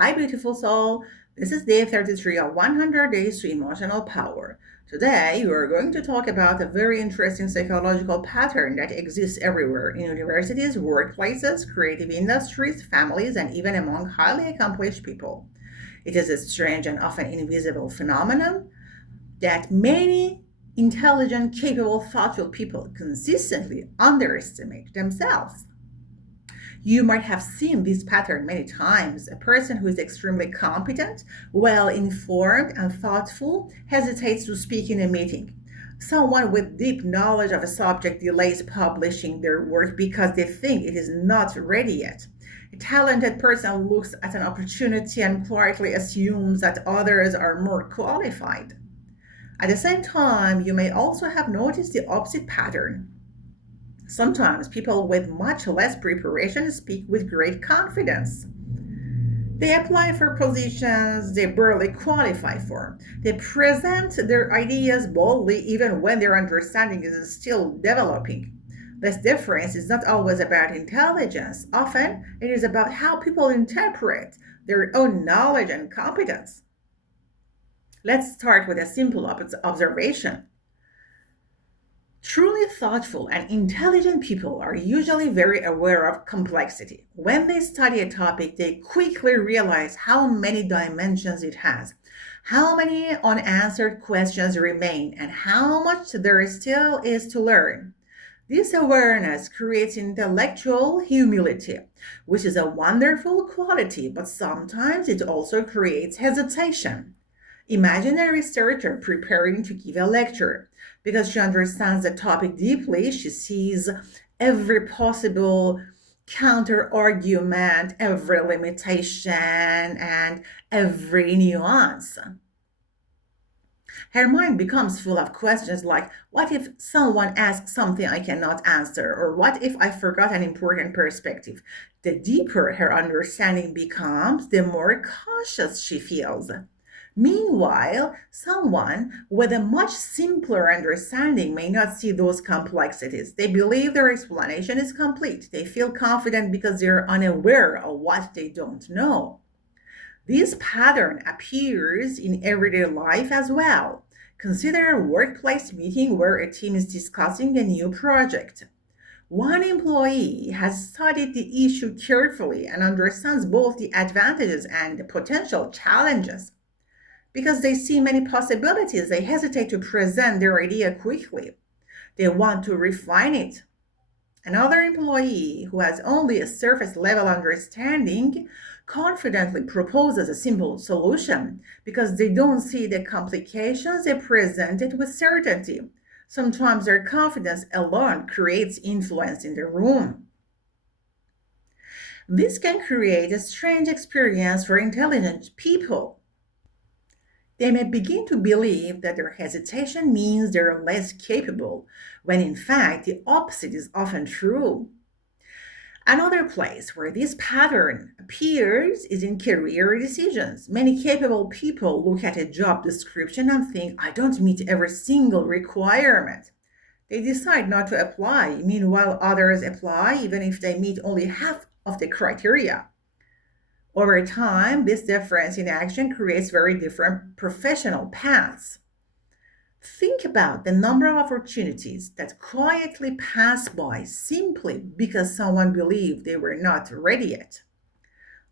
Hi, beautiful soul. This is day 33 of 100 Days to Emotional Power. Today, we are going to talk about a very interesting psychological pattern that exists everywhere in universities, workplaces, creative industries, families, and even among highly accomplished people. It is a strange and often invisible phenomenon that many intelligent, capable, thoughtful people consistently underestimate themselves. You might have seen this pattern many times. A person who is extremely competent, well informed, and thoughtful hesitates to speak in a meeting. Someone with deep knowledge of a subject delays publishing their work because they think it is not ready yet. A talented person looks at an opportunity and quietly assumes that others are more qualified. At the same time, you may also have noticed the opposite pattern. Sometimes people with much less preparation speak with great confidence. They apply for positions they barely qualify for. They present their ideas boldly even when their understanding is still developing. This difference is not always about intelligence. Often, it is about how people interpret their own knowledge and competence. Let's start with a simple observation. Truly thoughtful and intelligent people are usually very aware of complexity. When they study a topic, they quickly realize how many dimensions it has, how many unanswered questions remain, and how much there still is to learn. This awareness creates intellectual humility, which is a wonderful quality, but sometimes it also creates hesitation. Imagine a researcher preparing to give a lecture. Because she understands the topic deeply, she sees every possible counter argument, every limitation, and every nuance. Her mind becomes full of questions like, what if someone asks something I cannot answer? Or what if I forgot an important perspective? The deeper her understanding becomes, the more cautious she feels. Meanwhile, someone with a much simpler understanding may not see those complexities. They believe their explanation is complete. They feel confident because they're unaware of what they don't know. This pattern appears in everyday life as well. Consider a workplace meeting where a team is discussing a new project. One employee has studied the issue carefully and understands both the advantages and the potential challenges. Because they see many possibilities, they hesitate to present their idea quickly. They want to refine it. Another employee who has only a surface level understanding confidently proposes a simple solution because they don't see the complications, they present it with certainty. Sometimes their confidence alone creates influence in the room. This can create a strange experience for intelligent people. They may begin to believe that their hesitation means they're less capable, when in fact the opposite is often true. Another place where this pattern appears is in career decisions. Many capable people look at a job description and think, I don't meet every single requirement. They decide not to apply. Meanwhile, others apply even if they meet only half of the criteria. Over time, this difference in action creates very different professional paths. Think about the number of opportunities that quietly pass by simply because someone believed they were not ready yet.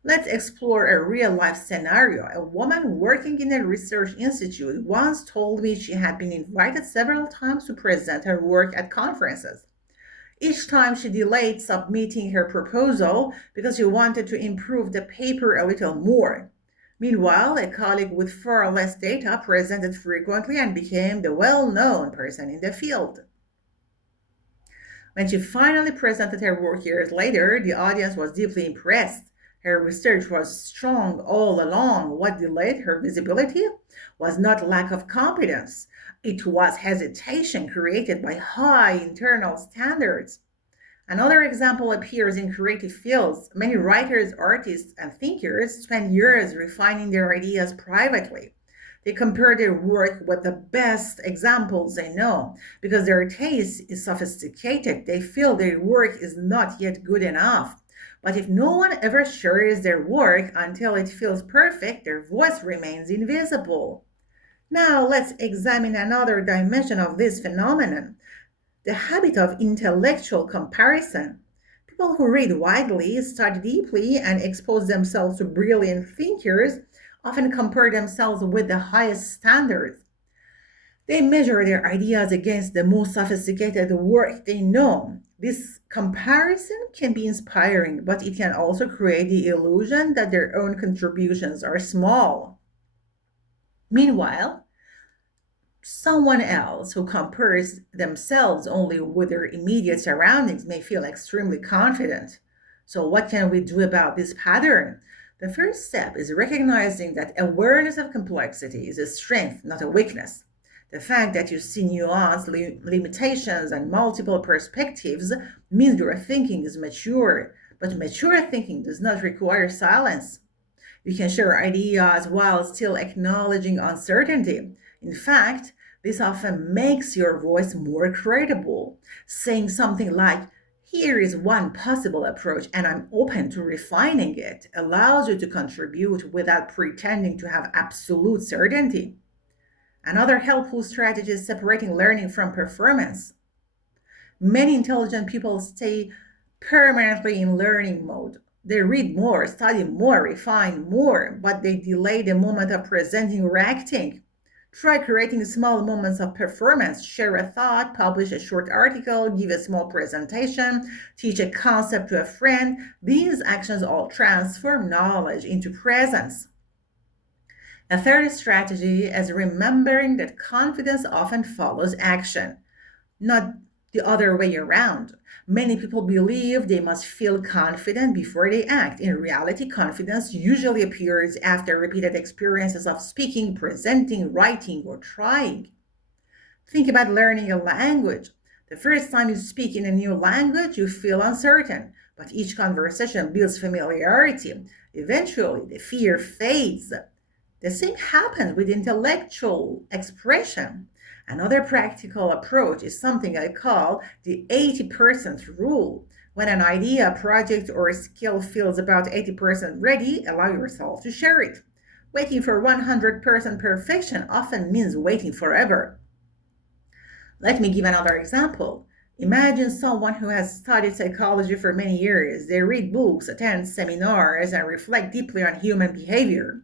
Let's explore a real life scenario. A woman working in a research institute once told me she had been invited several times to present her work at conferences. Each time she delayed submitting her proposal because she wanted to improve the paper a little more. Meanwhile, a colleague with far less data presented frequently and became the well known person in the field. When she finally presented her work years later, the audience was deeply impressed. Her research was strong all along. What delayed her visibility was not lack of competence, it was hesitation created by high internal standards. Another example appears in creative fields. Many writers, artists, and thinkers spend years refining their ideas privately. They compare their work with the best examples they know. Because their taste is sophisticated, they feel their work is not yet good enough. But if no one ever shares their work until it feels perfect, their voice remains invisible. Now let's examine another dimension of this phenomenon, the habit of intellectual comparison. People who read widely, study deeply, and expose themselves to brilliant thinkers often compare themselves with the highest standards. They measure their ideas against the most sophisticated work they know. This comparison can be inspiring, but it can also create the illusion that their own contributions are small. Meanwhile, someone else who compares themselves only with their immediate surroundings may feel extremely confident. So, what can we do about this pattern? The first step is recognizing that awareness of complexity is a strength, not a weakness. The fact that you see nuance, limitations, and multiple perspectives means your thinking is mature. But mature thinking does not require silence. You can share ideas while still acknowledging uncertainty. In fact, this often makes your voice more credible. Saying something like, here is one possible approach and I'm open to refining it, allows you to contribute without pretending to have absolute certainty. Another helpful strategy is separating learning from performance. Many intelligent people stay permanently in learning mode. They read more, study more, refine more, but they delay the moment of presenting or acting. Try creating small moments of performance. Share a thought, publish a short article, give a small presentation, teach a concept to a friend. These actions all transform knowledge into presence. A third strategy is remembering that confidence often follows action, not the other way around. Many people believe they must feel confident before they act. In reality, confidence usually appears after repeated experiences of speaking, presenting, writing, or trying. Think about learning a language. The first time you speak in a new language, you feel uncertain, but each conversation builds familiarity. Eventually, the fear fades. The same happens with intellectual expression. Another practical approach is something I call the 80% rule. When an idea, project, or skill feels about 80% ready, allow yourself to share it. Waiting for 100% perfection often means waiting forever. Let me give another example. Imagine someone who has studied psychology for many years. They read books, attend seminars, and reflect deeply on human behavior.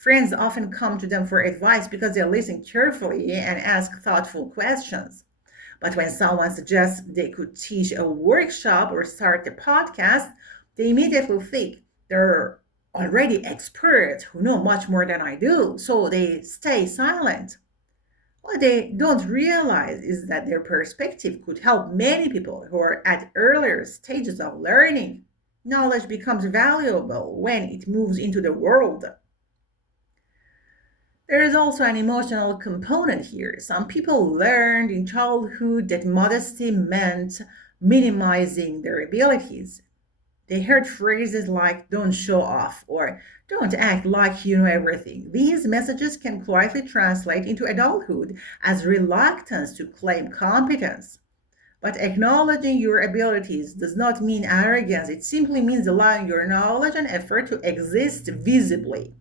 Friends often come to them for advice because they listen carefully and ask thoughtful questions. But when someone suggests they could teach a workshop or start a podcast, they immediately think they're already experts who know much more than I do, so they stay silent. What they don't realize is that their perspective could help many people who are at earlier stages of learning. Knowledge becomes valuable when it moves into the world. There is also an emotional component here. Some people learned in childhood that modesty meant minimizing their abilities. They heard phrases like, don't show off, or don't act like you know everything. These messages can quietly translate into adulthood as reluctance to claim competence. But acknowledging your abilities does not mean arrogance, it simply means allowing your knowledge and effort to exist visibly.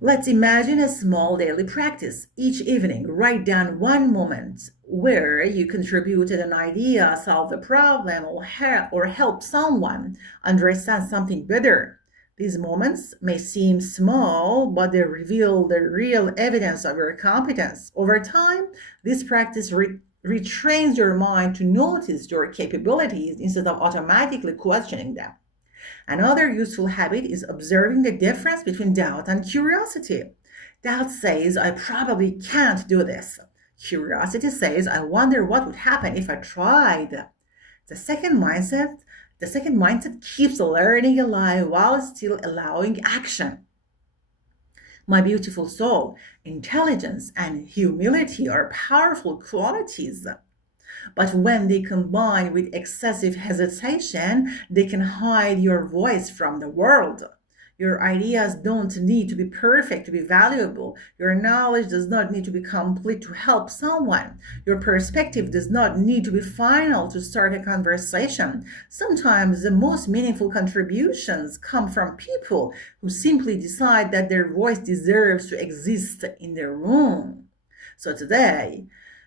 Let's imagine a small daily practice. Each evening, write down one moment where you contributed an idea, solved a problem, or helped someone understand something better. These moments may seem small, but they reveal the real evidence of your competence. Over time, this practice retrains your mind to notice your capabilities instead of automatically questioning them. Another useful habit is observing the difference between doubt and curiosity. Doubt says, I probably can't do this. Curiosity says, I wonder what would happen if I tried. The second mindset, the second mindset keeps learning alive while still allowing action. My beautiful soul, intelligence and humility are powerful qualities. But when they combine with excessive hesitation, they can hide your voice from the world. Your ideas don't need to be perfect to be valuable. Your knowledge does not need to be complete to help someone. Your perspective does not need to be final to start a conversation. Sometimes the most meaningful contributions come from people who simply decide that their voice deserves to exist in the room. So today,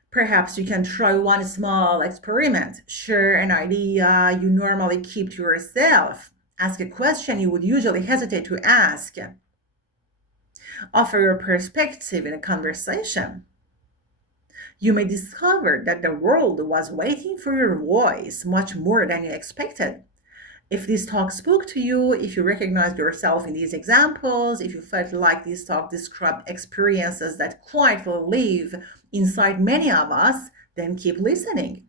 perhaps you can try one small experiment. Share an idea you normally keep to yourself. Ask a question you would usually hesitate to ask. Offer your perspective in a conversation. You may discover that the world was waiting for your voice much more than you expected. If this talk spoke to you, if you recognized yourself in these examples, if you felt like this talk described experiences that quietly live inside many of us, then keep listening.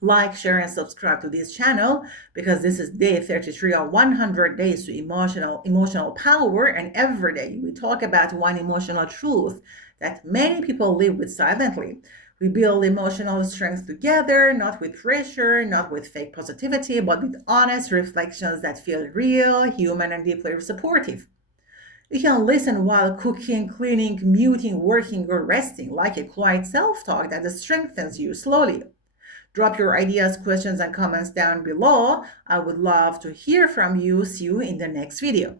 Like, share, and subscribe to this channel because this is day 33 of 100 days to emotional power, and every day we talk about one emotional truth that many people live with silently. We build emotional strength together, not with pressure, not with fake positivity, but with honest reflections that feel real, human, and deeply supportive. You can listen while cooking, cleaning, muting, working, or resting, like a quiet self-talk that strengthens you slowly. Drop your ideas, questions, and comments down below. I would love to hear from you. See you in the next video.